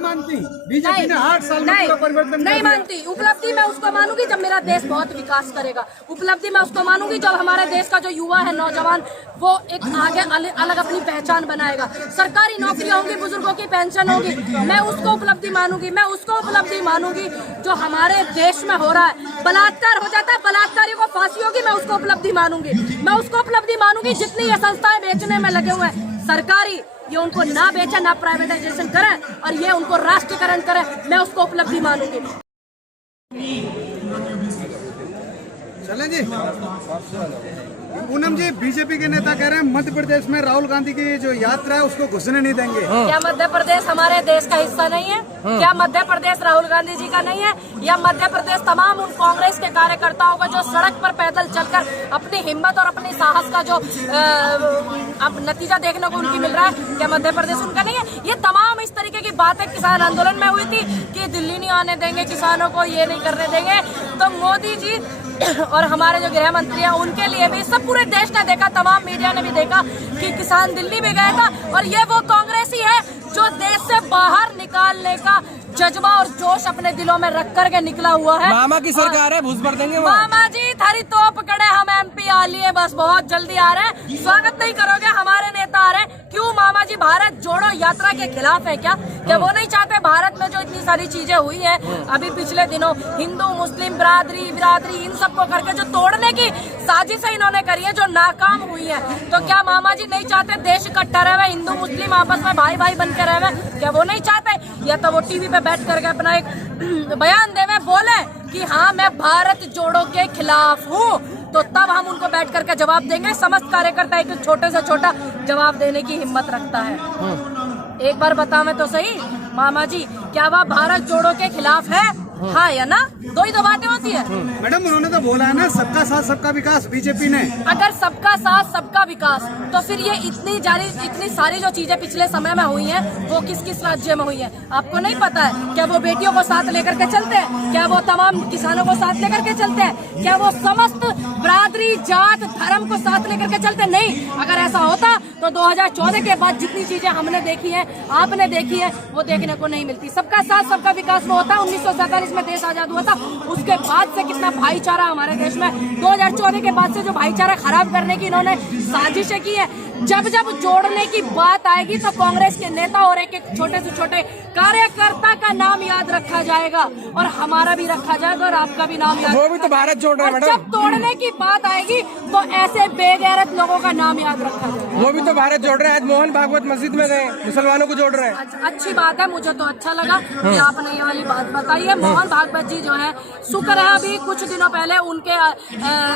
मानती बीजेपी ने 8 साल में पूरा परिवर्तन नहीं मानती। उपलब्धि मैं उसको मानूंगी जब मेरा देश बहुत विकास करेगा। उपलब्धि मैं उसको मानूंगी जब हमारे देश का जो युवा है, नौजवान, वो एक आगे अलग अपनी पहचान बनाएगा। सरकारी नौकरियां होंगी, बुजुर्गों की पेंशन होगी, मैं उसको उपलब्धि मानूंगी। मैं उसको उपलब्धि मानूंगी जो हमारे देश में हो रहा है। बलात्कार हो जाता है, बलात्कारियों को फांसी होगी, मैं उसको उपलब्धि मानूंगी। मैं उसको उपलब्धि मानूंगी जितनी ये संस्थाएं बेचने में लगे हुए हैं सरकारी, ये उनको ना बेचे, ना प्राइवेटाइजेशन करे और ये उनको राष्ट्रीयकरण करे, मैं उसको उपलब्धि मानूंगी। चलें जी। पूनम जी, बीजेपी के नेता कह रहे हैं मध्य प्रदेश में राहुल गांधी की जो यात्रा है उसको घुसने नहीं देंगे। क्या मध्य प्रदेश हमारे देश का हिस्सा नहीं है? क्या मध्य प्रदेश राहुल गांधी जी का नहीं है? या मध्य प्रदेश तमाम उन कांग्रेस के कार्यकर्ताओं का जो सड़क पर पैदल चलकर अपनी हिम्मत और अपनी साहस का जो अब नतीजा देखने को उनकी मिल रहा है, क्या मध्य प्रदेश उनका नहीं है? ये तमाम इस तरीके की बातें किसान आंदोलन में हुई थी कि दिल्ली नहीं आने देंगे किसानों को, ये नहीं करने देंगे। तो मोदी जी और हमारे जो गृह मंत्री हैं उनके लिए भी, सब पूरे देश ने देखा, तमाम मीडिया ने भी देखा कि किसान दिल्ली में गया था और ये वो कांग्रेस ही है जो देश से बाहर निकालने का जज्बा और जोश अपने दिलों में रख करके निकला हुआ है। मामा की सरकार है, भूस भर देंगे वो। मामा जी थारी तो पकड़े, हम एमपी आ लिए, बस बहुत जल्दी आ रहे हैं। स्वागत नहीं करोगे, हमारे नेता आ रहे हैं। क्यों मामा जी भारत जोड़ो यात्रा के खिलाफ है क्या? वो नहीं चाहते भारत में जो इतनी सारी चीजें हुई है अभी पिछले दिनों, हिंदू मुस्लिम बिरादरी इन सबको करके जो तोड़ने की साजिश इन्होंने करी है, जो नाकाम हुई है, तो क्या मामा जी नहीं चाहते देश इकट्ठा रहे, हिंदू मुस्लिम आपस में भाई भाई बन के रहे? क्या वो नहीं चाहते? या तो वो टीवी पे बैठ करके अपना एक बयान देवे, बोले कि हाँ मैं भारत जोड़ो के खिलाफ हूँ, तो तब हम उनको बैठ करके जवाब देंगे। समस्त कार्यकर्ता एक छोटे से छोटा जवाब देने की हिम्मत रखता है। एक बार बतावें तो सही मामा जी, क्या वह भारत जोड़ो के खिलाफ है? हाँ या ना? दो ही तो बातें होती है। मैडम उन्होंने तो बोला है ना सबका साथ सबका विकास, बीजेपी ने। अगर सबका साथ सबका विकास, तो फिर ये इतनी सारी जो चीजें पिछले समय में हुई हैं वो किस किस राज्य में हुई हैं आपको नहीं पता है? क्या वो बेटियों को साथ लेकर के चलते हैं? क्या वो तमाम किसानों को साथ लेकर के चलते हैं? क्या वो समस्त बिरादरी जात धर्म को साथ लेकर के चलते? नहीं। अगर ऐसा होता तो 2014 के बाद जितनी चीजें हमने देखी है, आपने देखी है, वो देखने को नहीं मिलती। सबका साथ सबका विकास वो होता 1947 में देश आजाद हुआ था, उसके बाद से कितना भाईचारा हमारे देश में, 2014 के बाद से जो भाईचारा खराब करने की इन्होंने साजिशें की है। जब जब जोड़ने की बात आएगी तो कांग्रेस के नेता और एक छोटे से छोटे कार्यकर्ता का नाम याद रखा जाएगा और हमारा भी रखा जाएगा और आपका भी नाम याद। वो भी तो भारत जोड़ रहा है मैडम। जब तोड़ने की बात आएगी तो ऐसे बेगैरत लोगों का नाम याद रखा जाएगा। वो भी तो भारत जोड़ रहे हैं। आज मोहन भागवत मस्जिद में गए, मुसलमानों को जोड़ रहे हैं। अच्छी बात है, मुझे तो अच्छा लगा कि आपने ये वाली बात बताई है। मोहन भागवत जी जो है, शुक्र है अभी कुछ दिनों पहले उनके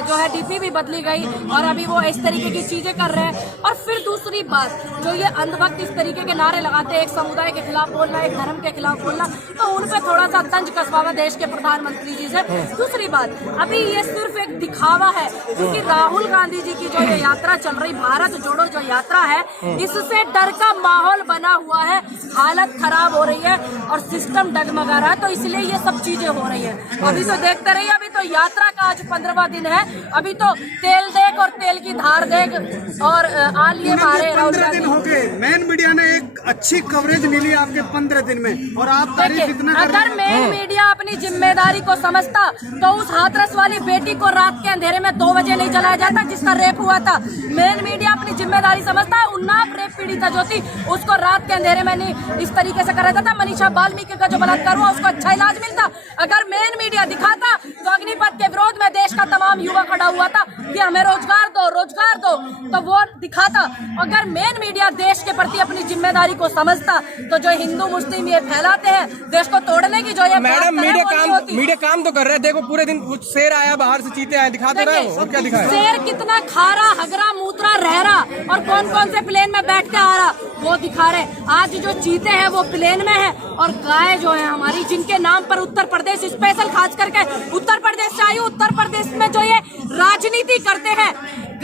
जो है डीपी भी बदली गई और अभी वो इस तरीके की चीजें कर रहे हैं। और फिर दूसरी बात, जो ये अंधभक्त इस तरीके के नारे लगाते हैं, एक समुदाय के खिलाफ बोलना, एक धर्म के खिलाफ बोलना, तो उन पे थोड़ा सा तंज कसवा हुआ देश के प्रधानमंत्री जी से। दूसरी बात, अभी ये सिर्फ एक दिखावा है क्योंकि राहुल गांधी जी की जो ये यात्रा चल रही, भारत जोड़ो जो यात्रा है, इससे डर का माहौल बना हुआ है, हालत खराब हो रही है और सिस्टम डगमगा रहा है, तो इसलिए ये सब चीजें हो रही है। अभी तो देखते रहिए, अभी तो यात्रा का आज 15वां दिन है, अभी तो तेल देख और तेल की धार देख और आलिए मारे। 15 दिन हो गए, मेन मीडिया ने एक अच्छी कवरेज मिली आपके 15 दिन में और आप तारीफ इतना कर रहे हैं। अगर मेन मीडिया अपनी जिम्मेदारी को समझता तो उस हाथरस वाली बेटी को रात के अंधेरे में 2 बजे नहीं जलाया जाता जिसका रेप हुआ था। मेन मीडिया अपनी जिम्मेदारी समझता है, उन्नाव रेप पीड़िता जो थी उसको रात के अंधेरे में नहीं इस तरीके से करा जाता। मनीषा वाल्मीकि का जो बलात्कार हुआ उसको अच्छा इलाज मिलता। अगर मेन मीडिया दिखाता तो अग्निपथ के विरोध में देश का तमाम युवा खड़ा हुआ था कि हमें रोजगार दो, तो वो दिखाता। अगर मेन मीडिया देश के प्रति अपनी जिम्मेदारी को समझता तो जो हिंदू मुस्लिम ये फैलाते हैं देश को तोड़ने की, जो ये मैडम मीडिया काम तो कर रहे हैं। देखो पूरे दिन कुछ शेर आया बाहर से, चीते आए, दिखा दे रहे हो, क्या दिखाया? शेर कितना खारा, हगरा, मूत्रा, रहरा और कौन कौन से प्लेन में बैठ के आ रहा वो दिखा रहे। आज जो चीते हैं वो प्लेन में है और गाय जो है हमारी, जिनके नाम पर उत्तर प्रदेश स्पेशल खास करके उत्तर प्रदेश से आई, उत्तर प्रदेश में जो ये राजनीति करते हैं,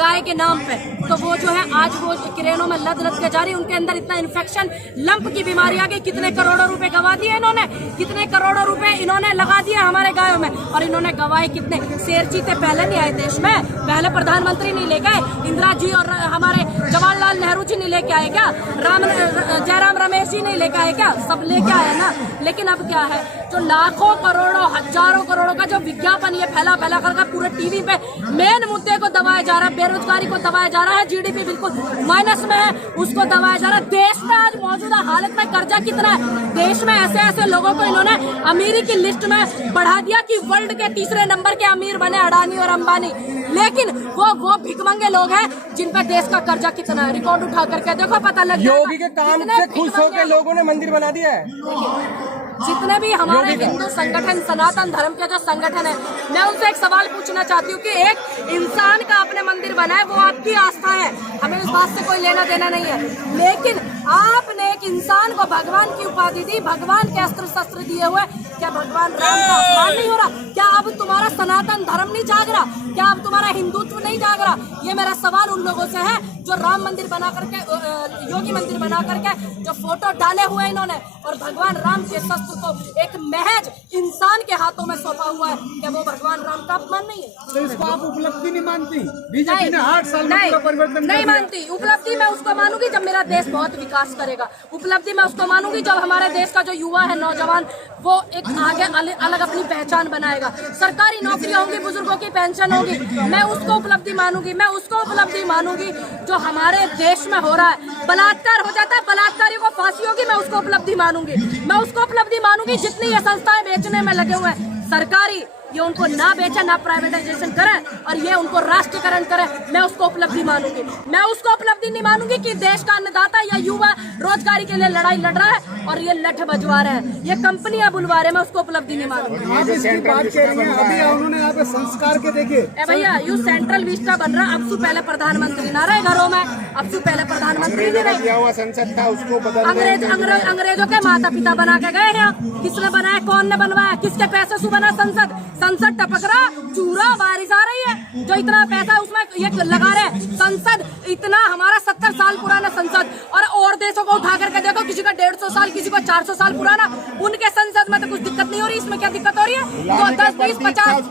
गाय के नाम पे। तो वो जो है आज वो क्रेनों में लद के जा रही, उनके अंदर इतना इन्फेक्शन, लंप की बीमारी आ गई। कितने करोड़ों रुपए गवा दिए इन्होंने, कितने करोड़ों रुपए इन्होंने लगा दिए हमारे गायों में। और इन्होंने गवाए कितने? शेर चीते पहले नहीं आए देश में, पहले प्रधानमंत्री नहीं लेके आए, इंदिरा जी और हमारे जवाहरलाल नेहरू जी नहीं लेके आए क्या? जयराम रमेश जी नहीं लेके आए क्या? सब लेके आए ना। लेकिन अब क्या है, जो लाखों करोड़ों हजारों करोड़ों का जो विज्ञापन ये फैला कर पूरे टीवी पे मेन मुद्दे को दबाया जा रहा है, बेरोजगारी को दबाया जा रहा है, जीडीपी बिल्कुल माइनस में है उसको दबाया जा रहा है। देश में आज मौजूदा हालत में कर्जा कितना है? देश में ऐसे ऐसे लोगों को इन्होंने अमीरी की लिस्ट में बढ़ा दिया कि वर्ल्ड के तीसरे नंबर के अमीर बने अडानी और अंबानी। लेकिन वो भिखमंगे लोग हैं जिन पे देश का कर्जा कितना है, रिकॉर्ड उठा करके देखो, पता लग जाएगा। योगी के काम से खुश होकर लोगों ने मंदिर बना दिया है। जितने भी हमारे हिंदू संगठन, सनातन धर्म के जो संगठन है, मैं उनसे एक सवाल पूछना चाहती हूँ कि एक इंसान का अपने मंदिर बना है, वो आपकी आस्था है, हमें उस बात से कोई लेना देना नहीं है। लेकिन आपने एक इंसान को भगवान की उपाधि दी, भगवान के अस्त्र शस्त्र दिए हुए, क्या भगवान राम का अपमान नहीं हो रहा? क्या अब तुम्हारा सनातन धर्म नहीं जाग रहा? क्या अब तुम्हारा हिंदुत्व नहीं जाग रहा? ये मेरा सवाल उन लोगों से है जो राम मंदिर बना करके, योगी मंदिर बना करके जो फोटो डाले हुए इन्होंने, और भगवान राम के शस्त्र को एक महज इंसान के हाथों में सौंपा हुआ है, क्या वो भगवान राम का अपमान नहीं है? तो इसको आप उपलब्धि नहीं मानती? बीजेपी ने 8 साल में पूरा परिवर्तन नहीं मानती। उपलब्धि मैं उसको मानूंगी जब मेरा देश बहुत विकास करेगा। उपलब्धि मैं उसको मानूंगी जब हमारे देश का जो युवा है, नौजवान, वो एक आगे अलग अपनी पहचान बनाएगा। सरकारी नौकरियां होंगी, बुजुर्गों की पेंशन होगी, मैं उसको उपलब्धि मानूंगी। मैं उसको उपलब्धि मानूंगी जो हमारे देश में हो रहा है। बलात्कार हो जाता है, बलात्कारियों को फांसी होगी, मैं उसको उपलब्धि मानूंगी। मैं उसको उपलब्धि मानूंगी जितनी ये संस्थाएं बेचने में लगे हुए हैं सरकारी, ये उनको ना बेचे, ना प्राइवेटाइजेशन करे और ये उनको राष्ट्रीयकरण करे, मैं उसको उपलब्धि मानूंगी। मैं उसको उपलब्धि नहीं मानूंगी कि देश का अन्नदाता या युवा रोजगारी के लिए लड़ाई लड़ रहा है और ये लठ बजवा रहे हैं, ये कंपनियां बुलवा रहे हैं, मैं उसको उपलब्धि नहीं मानूंगी। आप इसकी बात कह रही हैं, अभी उन्होंने यहाँ पे संस्कार के देखे भैया, यू सेंट्रल विस्टा बन रहा, अब से पहले प्रधानमंत्री ना रहे घरों में, अब से पहले प्रधानमंत्री नहीं रहे, संसद था उसको अंग्रेजों के माता पिता बना के गए हैं। किसने बनाया, कौन ने बनवाया, किसके पैसे से बना संसद? संसद टपक रहा, चूरा बारिश आ रही है, जो इतना पैसा उसमें ये लगा रहे हैं। संसद इतना, हमारा 70 साल पुराना संसद, और देशों को उठा करके देखो, किसी का 150 साल, किसी को 400 साल पुराना, उनके संसद में तो कुछ दिक्कत नहीं हो रही, इसमें क्या दिक्कत हो रही है? तो 10, 20, 50,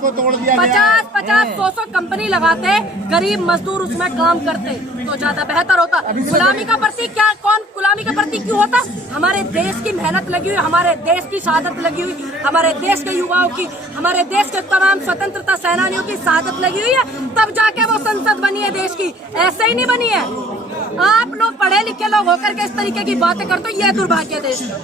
100 कंपनी लगाते, गरीब मजदूर उसमें काम करते तो ज्यादा बेहतर होता। गुलामी का प्रतीक क्या, कौन गुलामी का प्रतीक क्यों होता? हमारे देश की मेहनत लगी हुई, हमारे देश की शहादत लगी हुई, हमारे देश के युवाओं की, हमारे देश के तमाम स्वतंत्रता सेनानियों की शहादत लगी हुई है, तब जाके वो संसद बनी है देश की, ऐसे ही नहीं बनी है। आप लोग पढ़े लिखे लोग होकर के इस तरीके की बातें करते हो, ये दुर्भाग्य देश का,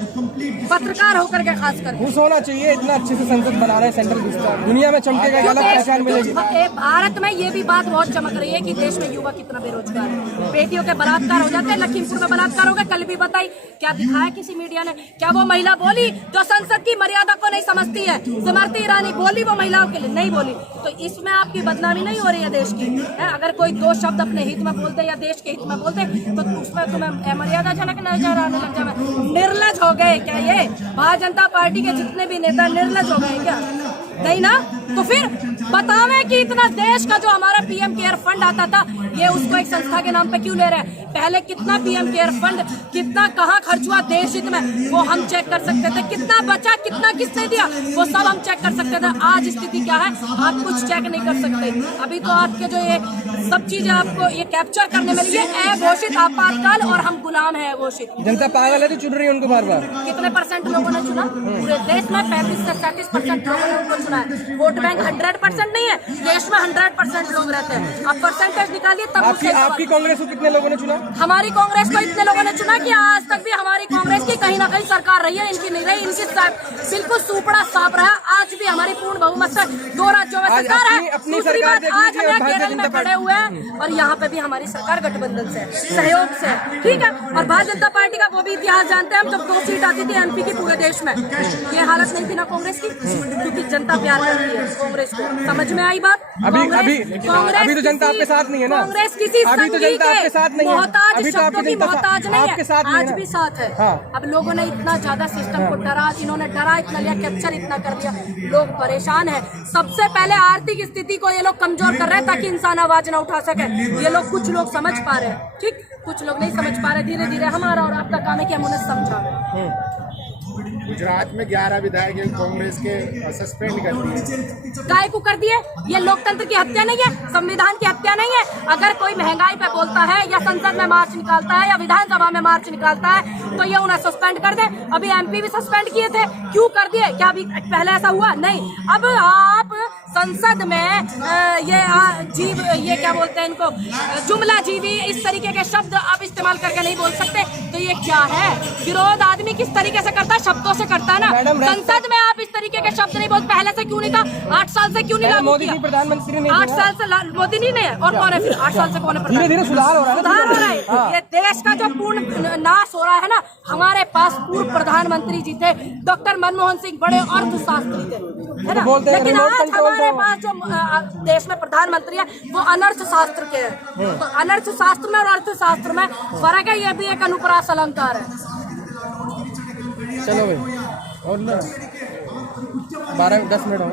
पत्रकार होकर के खास कर खुश होना चाहिए, इतना अच्छे से संसद बना रहे हैं सेंट्रल विस्तार, दुनिया में चमकेगा, अलग पहचान मिलेगी। भारत में ये भी बात बहुत चमक रही है कि देश में युवा कितना बेरोजगार है, बेटियों के बलात्कार हो जाते हैं, लखीमपुर में बलात्कार हो गया, कल भी बताई, क्या दिखाया किसी मीडिया ने? क्या वो महिला बोली जो संसद की मर्यादा को नहीं समझती है? स्मृति ईरानी बोली, वो महिलाओं के लिए नहीं बोली, तो इसमें आपकी बदनामी नहीं हो रही है देश की? अगर कोई 2 शब्द अपने हित में बोलते या देश के हित में बोलते तो उसमें तुम्हें मर्यादा जनक नजर आने लग जाए। निर्लज हो गए क्या ये भारतीय जनता पार्टी के जितने भी नेता? निर्लज हो गए क्या? नहीं ना? तो फिर बतावे कि इतना देश का जो हमारा पीएम केयर फंड आता था, ये उसको एक संस्था के नाम पे क्यों ले रहे हैं? पहले कितना पीएम केयर फंड, कितना कहाँ खर्च हुआ देश हित में, वो हम चेक कर सकते थे। कितना बचा, कितना किसने दिया, वो सब हम चेक कर सकते थे। आज स्थिति क्या है, आप कुछ चेक नहीं कर सकते। अभी तो आपके जो ये सब चीजें आपको ये कैप्चर करने में लिए अघोषित आपातकाल और हम गुलाम है घोषित। जनता पागल है तो चुन रही है उनको बार बार। कितने % लोगों ने चुना? पूरे देश में 35 से 37% लोगों ने उनको चुना है। वोट बैंक 100% नहीं है, देश में 100% लोग रहते हैं। आप परसेंटेज निकालिए तब आपकी कांग्रेस को कितने लोगों ने चुना? हमारी कांग्रेस को इतने लोगों ने चुना कि आज तक भी हमारी कांग्रेस की कहीं ना कहीं सरकार रही है, इनकी नहीं रही। इनकी बिल्कुल सुपड़ा साफ रहा। आज भी हमारी पूर्ण बहुमत से 2 राज्यों में सरकार है। दूसरी बात, आज हम केरल में खड़े हुए हैं और यहाँ पे भी हमारी सरकार गठबंधन से, सहयोग से, ठीक है। और भारतीय जनता पार्टी का वो भी इतिहास जानते हैं हम, जब 2 सीट आती थी MP की पूरे देश में, ये हालत नहीं थी ना कांग्रेस की, क्योंकि जनता प्यार करती है कांग्रेस को। समझ में आई बात? अभी तो जनता आपके साथ नहीं है ना। कांग्रेस किसी अभी तो जनता आपके साथ नहीं है। मोहताज अभी तो शब्दों आपकी की जनता मोहताज नहीं आपके है, साथ नहीं है आज ना। भी साथ है। हाँ। अब लोगों ने इतना ज्यादा सिस्टम को डरा, इन्होंने डरा इतना लिया, कैप्चर इतना कर लिया, लोग परेशान है। सबसे पहले आर्थिक स्थिति को ये लोग कमजोर कर रहे हैं ताकि इंसान आवाज ना उठा सके। ये लोग कुछ लोग समझ पा रहे हैं, ठीक, कुछ लोग नहीं समझ पा रहे। धीरे धीरे हमारा और आपका काम है कि हम उन्हें समझाएं। गुजरात में 11 विधायक कांग्रेस के सस्पेंड कर दिए। काय को कर दिए? ये लोकतंत्र की हत्या नहीं है, संविधान की हत्या नहीं है। अगर कोई महंगाई पे बोलता है या संसद में मार्च निकालता है या विधानसभा में मार्च निकालता है तो ये उन्हें सस्पेंड कर दे। अभी एमपी भी सस्पेंड किए थे, क्यों कर दिए? क्या अभी पहले ऐसा हुआ? नहीं। अब आप संसद में ये क्या बोलते हैं इनको, जुमला जीवी, इस तरीके के शब्द आप इस्तेमाल करके नहीं बोल सकते। तो ये क्या है? विरोध आदमी किस तरीके से करता है? शब्दों से करता है ना। संसद में आप इस तरीके के शब्द नहीं बोलते। पहले से क्यों नहीं कहा? 8 साल से क्यों नहीं लागू मोदी किया? जी प्रधानमंत्री नहीं 8 साल से मोदी नहीं है, और कौन है फिर? 8 साल से कौन है? धीरे धीरे सुधार हो रहा है। सुधार हो रहा है। ये देश का जो पूर्ण नाश हो रहा है ना, हमारे पास पूर्व प्रधानमंत्री जी थे, डॉक्टर मनमोहन सिंह, बड़े अर्थशास्त्री थे, है ना। लेकिन आज हमारे पास जो देश में प्रधानमंत्री है वो अनर्थ शास्त्र के हैं। तो अनर्थ शास्त्र में और अर्थशास्त्र में फर्क है। ये भी एक अनुप्रास अलंकार है। चलो भाई, और ना 12-10 मिनट हो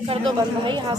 कर दो बंद भाई। हाँ।